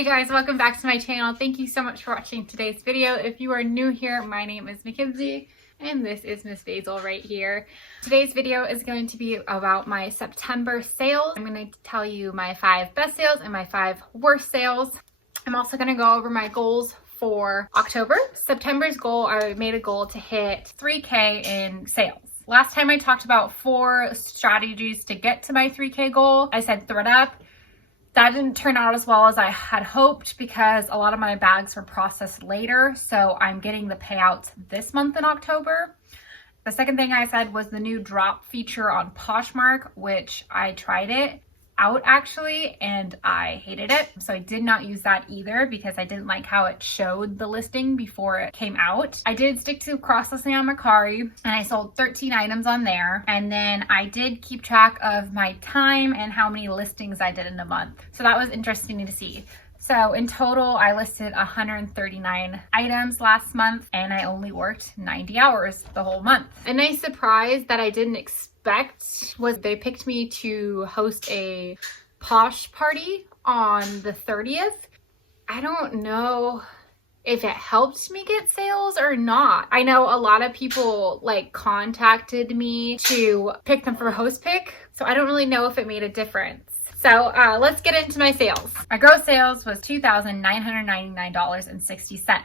Hey guys, welcome back to my channel. Thank you so much for watching today's video. If you are new here, my name is Mackenzie and this is Miss Basil right here. Today's video is going to be about my September sales. I'm going to tell you my 5 best sales and my 5 worst sales. I'm also going to go over my goals for October. September's goal, I made a goal to hit 3K in sales. Last time I talked about 4 strategies to get to my 3K goal. I said thread up. That didn't turn out as well as I had hoped because a lot of my bags were processed later. So I'm getting the payouts this month in October. The second thing I said was the new drop feature on Poshmark, which I tried it out actually and I hated it. So I did not use that either because I didn't like how it showed the listing before it came out. I did stick to cross-listing on Mercari and I sold 13 items on there. And then I did keep track of my time and how many listings I did in a month. So that was interesting to see. So in total, I listed 139 items last month and I only worked 90 hours the whole month. A nice surprise that I didn't expect was they picked me to host a Posh party on the 30th. I don't know if it helped me get sales or not. I know a lot of people like contacted me to pick them for host pick, so I don't really know if it made a difference. So let's get into my sales. My gross sales was $2,999.60.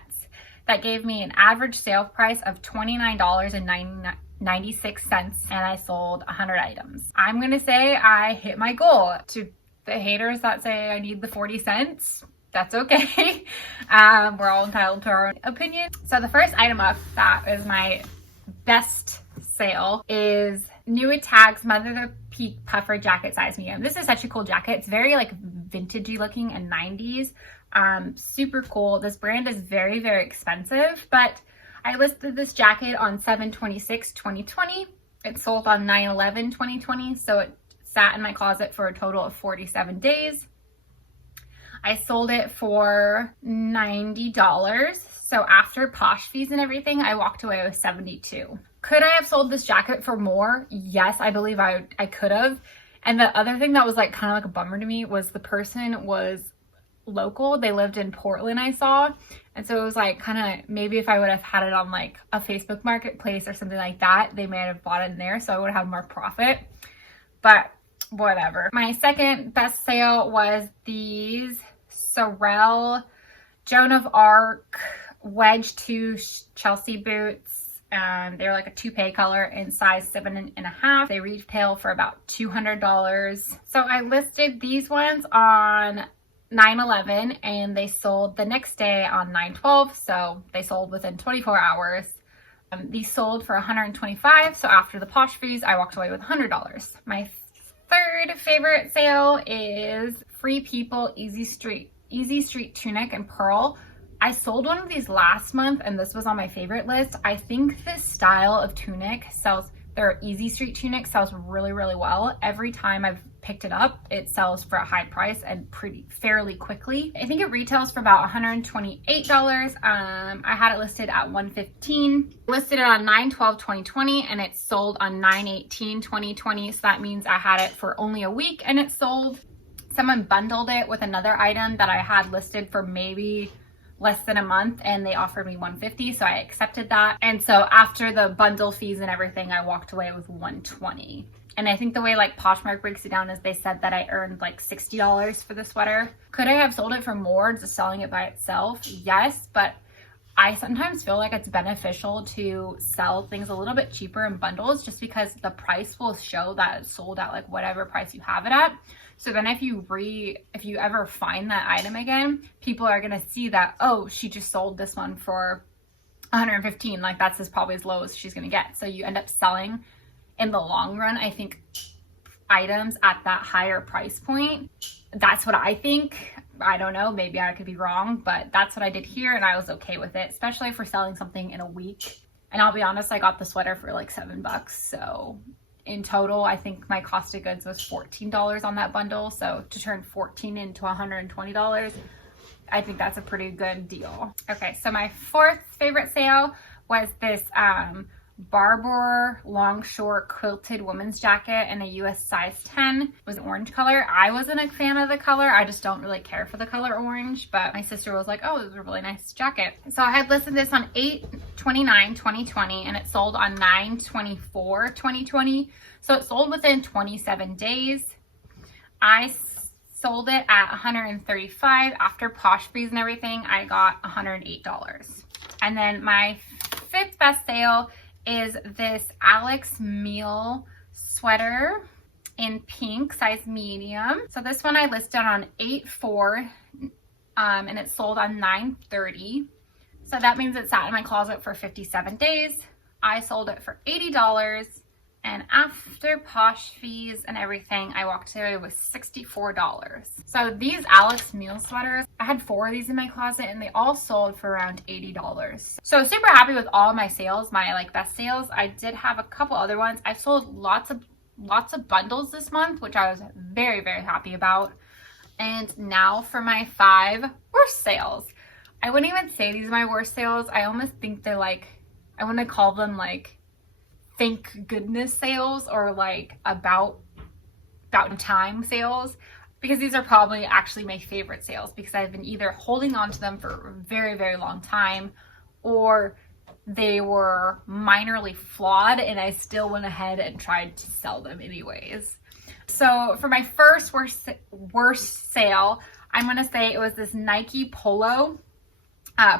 That gave me an average sale price of $29.96 and I sold 100 items. I'm gonna say I hit my goal. To the haters that say I need the 40 cents, that's okay. We're all entitled to our own opinion. So the first item up that is my best sale is New Tags Mother the Peak Puffer Jacket Size Medium. This is such a cool jacket. It's very like vintagey looking and 90s. Super cool. This brand is very, very expensive, but I listed this jacket on 7/26/2020. It sold on 9/11/2020, so it sat in my closet for a total of 47 days. I sold it for $90. So after Posh fees and everything, I walked away with 72. Could I have sold this jacket for more? Yes, I believe I could have. And the other thing that was like kind of like a bummer to me was the person was local. They lived in Portland, I saw. And so it was like kind of maybe if I would have had it on like a Facebook marketplace or something like that, they may have bought it in there, so I would have had more profit. But whatever. My second best sale was these Sorel Joan of Arc Wedge 2 Chelsea boots. They're like a toupe color in size 7.5. They retail for about $200. So I listed these ones on 9/11 and they sold the next day on 9/12, so they sold within 24 hours. These sold for $125, so after the Posh fees I walked away with $100. My third favorite sale is Free People Easy Street Tunic and Pearl. I sold one of these last month and this was on my favorite list. I think this style of tunic sells, their Easy Street tunic sells really, really well. Every time I've picked it up, it sells for a high price and fairly quickly. I think it retails for about $128. I had it listed at $115. Listed it on 9/12/2020 and it sold on 9/18/2020. So that means I had it for only a week and it sold. Someone bundled it with another item that I had listed for maybe less than a month and they offered me $150, so I accepted that. And so after the bundle fees and everything, I walked away with $120. And I think the way like Poshmark breaks it down is they said that I earned like $60 for the sweater. Could I have sold it for more just selling it by itself? Yes, but I sometimes feel like it's beneficial to sell things a little bit cheaper in bundles just because the price will show that it's sold at like whatever price you have it at. So then if you ever find that item again, people are gonna see that, oh, she just sold this one for $115, like that's probably as low as she's gonna get. So you end up selling in the long run, I think, items at that higher price point. That's what I think. I don't know, maybe I could be wrong, but that's what I did here and I was okay with it, especially for selling something in a week. And I'll be honest, I got the sweater for like $7, so in total, I think my cost of goods was $14 on that bundle. So to turn 14 into $120, I think that's a pretty good deal. Okay, so my fourth favorite sale was this Barbour long short quilted women's jacket in a US size 10. It was an orange color. I wasn't a fan of the color. I just don't really care for the color orange, but my sister was like, oh, this is a really nice jacket. So I had listed this on 8/29/2020 and it sold on 9/24/2020. So it sold within 27 days. I sold it at $135. After Posh fees and everything, I got $108. And then my fifth best sale is this Alex Meal sweater in pink, size medium. So this one I listed on 8/4, and it sold on 9/30. So that means it sat in my closet for 57 days. I sold it for $80. And after Posh fees and everything, I walked away with $64. So these Alex Mule sweaters, I had 4 of these in my closet and they all sold for around $80. So super happy with all of my sales, my like best sales. I did have a couple other ones. I sold lots of bundles this month, which I was very, very happy about. And now for my 5 worst sales. I wouldn't even say these are my worst sales. I almost think they're like, I want to call them like thank goodness sales or like about time sales, because these are probably actually my favorite sales because I've been either holding on to them for a very, very long time or they were minorly flawed and I still went ahead and tried to sell them anyways. So for my first worst sale, I'm going to say it was this Nike polo,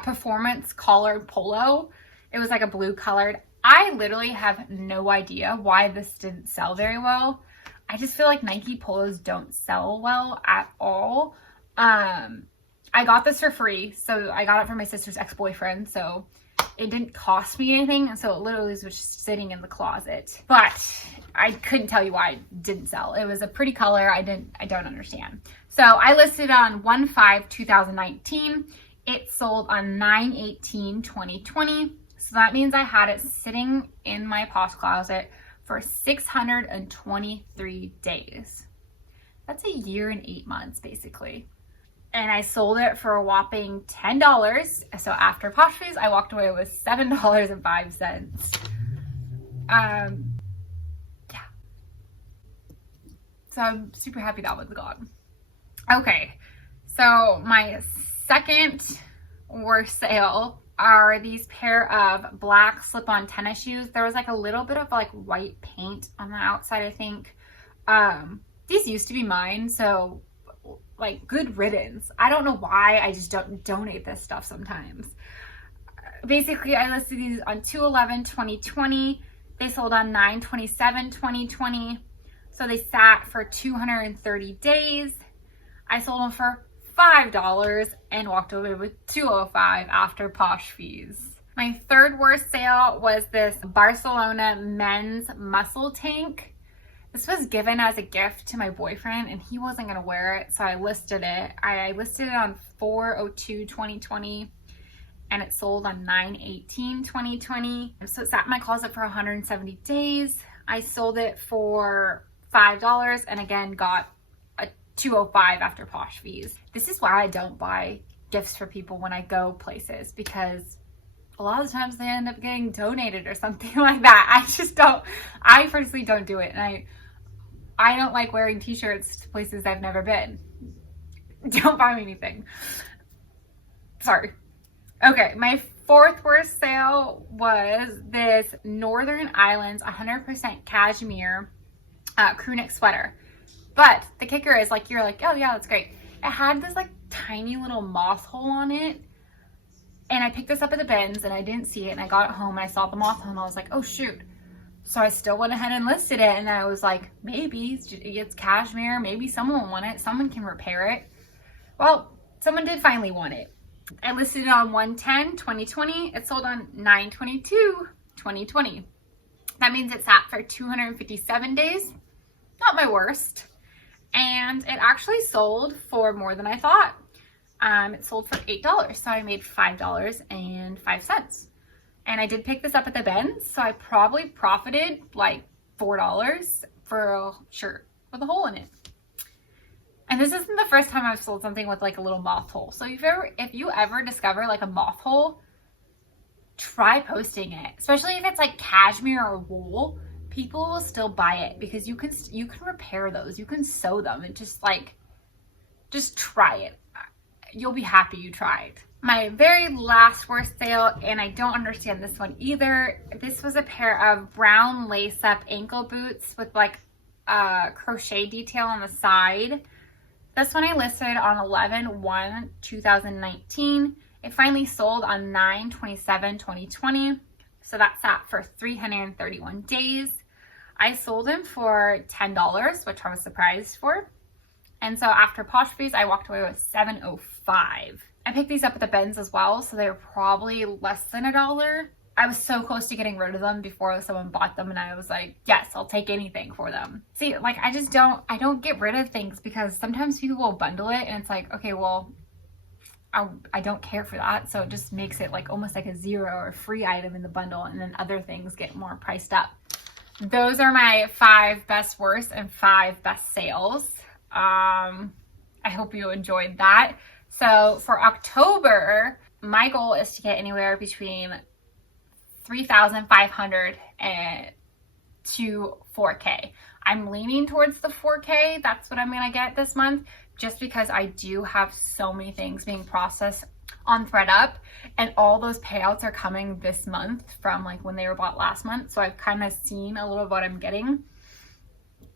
performance collared polo. It was like a blue colored. I literally have no idea why this didn't sell very well. I just feel like Nike polos don't sell well at all. I got this for free. So I got it from my sister's ex-boyfriend. So it didn't cost me anything. And so it literally was just sitting in the closet. But I couldn't tell you why it didn't sell. It was a pretty color. I don't understand. So I listed on 1/5/2019. It sold on 9/18/2020. So that means I had it sitting in my Posh closet for 623 days. That's a year and 8 months, basically. And I sold it for a whopping $10. So after Posh fees, I walked away with $7.05. Yeah. So I'm super happy that was gone. Okay. So my second worst sale are these pair of black slip-on tennis shoes. There was like a little bit of like white paint on the outside, I think. These used to be mine, so like good riddance. I don't know why I just don't donate this stuff sometimes. Basically, I listed these on 2/11/2020. They sold on 9/27/2020. So they sat for 230 days. I sold them for $5 and walked away with $205 after Posh fees. My third worst sale was this Barcelona men's muscle tank. This was given as a gift to my boyfriend and he wasn't going to wear it, so I listed it. I listed it on 4/02/2020 and it sold on 9/18/2020. So it sat in my closet for 170 days. I sold it for $5 and again got $205 after Posh fees. This is why I don't buy gifts for people when I go places, because a lot of times they end up getting donated or something like that. I personally don't do it. And I don't like wearing t-shirts to places I've never been. Don't buy me anything. Sorry. Okay, my fourth worst sale was this Northern Islands 100% cashmere crew neck sweater. But the kicker is like, you're like, oh yeah, that's great. It had this like tiny little moth hole on it. And I picked this up at the bins and I didn't see it. And I got it home and I saw the moth hole and I was like, oh shoot. So I still went ahead and listed it. And I was like, maybe it's cashmere. Maybe someone will want it. Someone can repair it. Well, someone did finally want it. I listed it on 1/10/2020. It sold on 9/22/2020. That means it sat for 257 days. Not my worst. And it actually sold for more than I thought. It sold for $8, so I made $5.05. And I did pick this up at the bins, so I probably profited like $4 for a shirt with a hole in it. And this isn't the first time I've sold something with like a little moth hole. So if you ever discover like a moth hole, try posting it, especially if it's like cashmere or wool. People will still buy it because you can repair those, you can sew them, and just try it. You'll be happy you tried. My very last worst sale, and I don't understand this one either. This was a pair of brown lace-up ankle boots with like a crochet detail on the side. This one I listed on 11/1/2019. It finally sold on 9/27/2020. So that sat for 331 days. I sold them for $10, which I was surprised for. And so after Posh fees, I walked away with $7.05. I picked these up at the bins as well, so they were probably less than $1. I was so close to getting rid of them before someone bought them, and I was like, yes, I'll take anything for them. See, like, I don't get rid of things because sometimes people will bundle it, and it's like, okay, well, I don't care for that, so it just makes it like almost like a zero or free item in the bundle, and then other things get more priced up. Those are my 5 best worst and 5 best sales. I hope you enjoyed that. So for October, my goal is to get anywhere between 3,500 to 4K. I'm leaning towards the 4K. That's what I'm gonna get this month, just because I do have so many things being processed on ThreadUp, and all those payouts are coming this month from like when they were bought last month. So I've kind of seen a little of what I'm getting,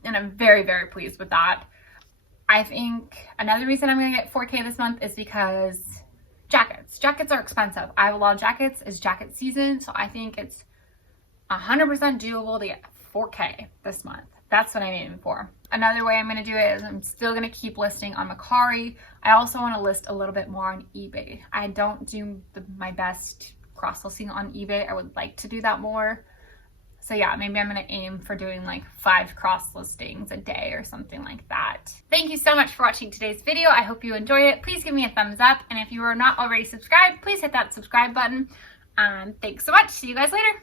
and I'm very, very pleased with that. I think another reason I'm gonna get 4K this month is because jackets. Jackets are expensive. I have a lot of jackets. It's jacket season, so I think it's 100% doable to get 4K this month. That's what I'm aiming for. Another way I'm gonna do it is I'm still gonna keep listing on Mercari. I also wanna list a little bit more on eBay. I don't do my best cross-listing on eBay. I would like to do that more. So yeah, maybe I'm gonna aim for doing like 5 cross listings a day or something like that. Thank you so much for watching today's video. I hope you enjoyed it. Please give me a thumbs up. And if you are not already subscribed, please hit that subscribe button. Thanks so much. See you guys later.